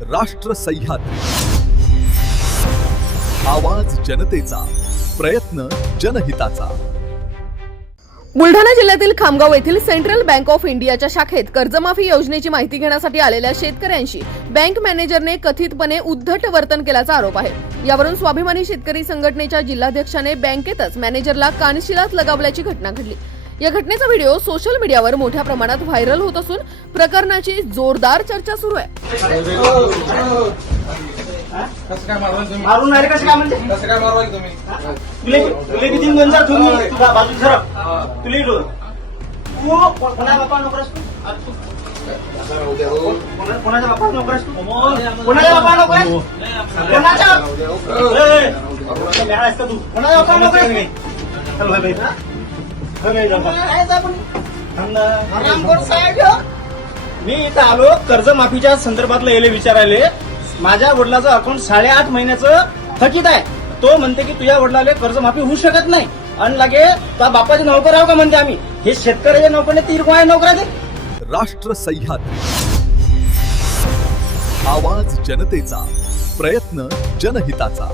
राष्ट्र सह्याद्री, आवाज जनतेचा, प्रयत्न जनहिताचा। बुलढाणा जिल्ह्यातील खामगाव येथील सेंट्रल बँक ऑफ इंडियाच्या शाखेत कर्जमाफी योजनेची माहिती घेण्यासाठी आलेल्या शेतकऱ्यांशी बँक मॅनेजरने कथितपणे उद्धट वर्तन केल्याचा आरोप आहे। यावरून स्वाभिमानी शेतकरी संघटनेच्या जिल्हाध्यक्षाने बँकेतच मॅनेजरला कानशिलात लगावल्याची घटना घडली। या घटनेचा व्हिडिओ सोशल मीडियावर मोठ्या प्रमाणात व्हायरल होत असून प्रकरणाची जोरदार चर्चा सुरू आहे। मारून नाही कसं काय म्हणते कसं काय मारवाल तुम्ही? तुले किती गंजार तुम्ही तुझा बाजू सरक तुले इडो तू कोणा बापा नोकरस तू कोणाच्या बापा नोकरस तू कोणाच्या बापा नोकरस कोणाच्या मेळा असता तू कोणाच्या बापा नोकरस चल भाई मी इथं आलो कर्जमाफीच्या संदर्भातलं याले विचारायले। माझ्या वडिलाचं अकाउंट 8.5 महिन्याचं थकीत आहे। तो म्हणते की तुझ्या वडिलाला कर्जमाफी होऊ शकत नाही आणि लागे त्या बापाचे नोकर आहो का म्हणते आम्ही। हे शेतकऱ्याच्या नोकरने 3 नोकरा दे। राष्ट्र सह्याद्री, आवाज जनतेचा, प्रयत्न जनहिताचा।